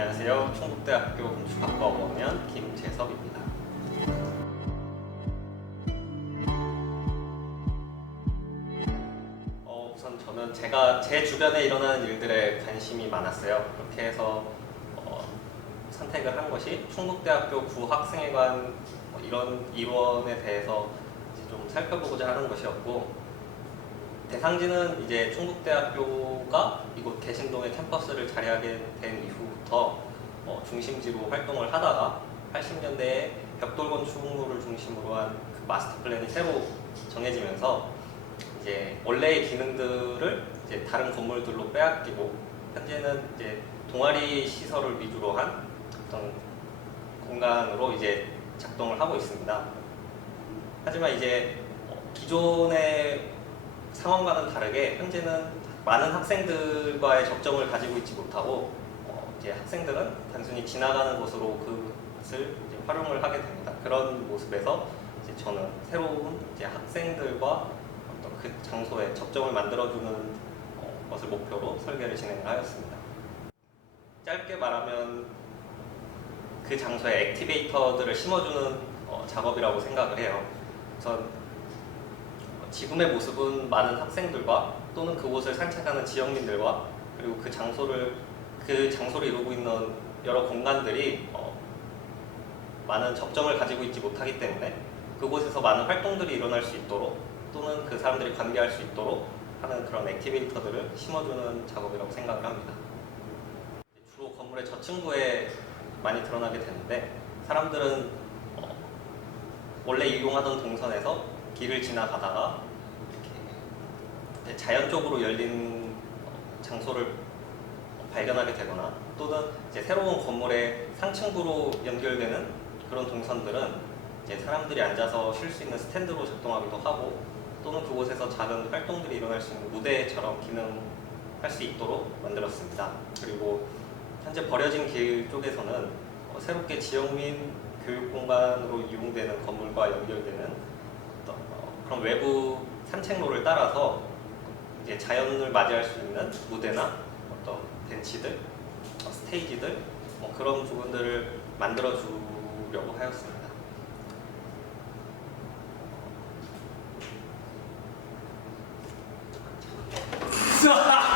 안녕하세요. 충북대학교 건축학과 5학년 김재섭입니다. 어, 우선 저는 제가 제 주변에 일어나는 일들에 관심이 많았어요. 그렇게 해서 어, 선택을 한 것이 충북대학교 구학생회관 뭐 이런 일원에 대해서 좀 살펴보고자 하는 것이었고 대상지는 이제 충북대학교가 이곳 개신동의 캠퍼스를 자리하게 된 이후부터 어, 중심지로 활동을 하다가 80년대에 벽돌 건축물을 중심으로 한 그 마스터 플랜이 새로 정해지면서 이제 원래의 기능들을 이제 다른 건물들로 빼앗기고 현재는 이제 동아리 시설을 위주로 한 어떤 공간으로 이제 작동을 하고 있습니다. 하지만 이제 어, 기존의 상황과는 다르게 현재는 많은 학생들과의 접점을 가지고 있지 못하고 어, 이제 학생들은 단순히 지나가는 곳으로 그것을 활용을 하게 됩니다. 그런 모습에서 이제 저는 새로운 이제 학생들과 어떤 그 장소에 접점을 만들어주는 어, 것을 목표로 설계를 진행을 하였습니다. 짧게 말하면 그 장소에 액티베이터들을 심어주는 어, 작업이라고 생각을 해요. 우선 지금의 모습은 많은 학생들과 또는 그곳을 산책하는 지역민들과 그리고 그 장소를 그 장소를 이루고 있는 여러 공간들이 어, 많은 접점을 가지고 있지 못하기 때문에 그곳에서 많은 활동들이 일어날 수 있도록 또는 그 사람들이 관계할 수 있도록 하는 그런 액티베이터들을 심어주는 작업이라고 생각을 합니다. 주로 건물의 저층부에 많이 드러나게 되는데 사람들은 어, 원래 이용하던 동선에서 길을 지나가다가 이렇게 자연적으로 열린 어, 장소를 발견하게 되거나 또는 이제 새로운 건물의 상층부로 연결되는 그런 동선들은 이제 사람들이 앉아서 쉴 수 있는 스탠드로 작동하기도 하고 또는 그곳에서 작은 활동들이 일어날 수 있는 무대처럼 기능할 수 있도록 만들었습니다. 그리고 현재 버려진 길 쪽에서는 어, 새롭게 지역 민 교육 공간으로 이용되는 건물과 연결되는 그런 외부 산책로를 따라서 이제 자연을 맞이할 수 있는 무대나 어떤 벤치들, 어, 스테이지들 뭐 그런 부분들을 만들어 주려고 하였습니다.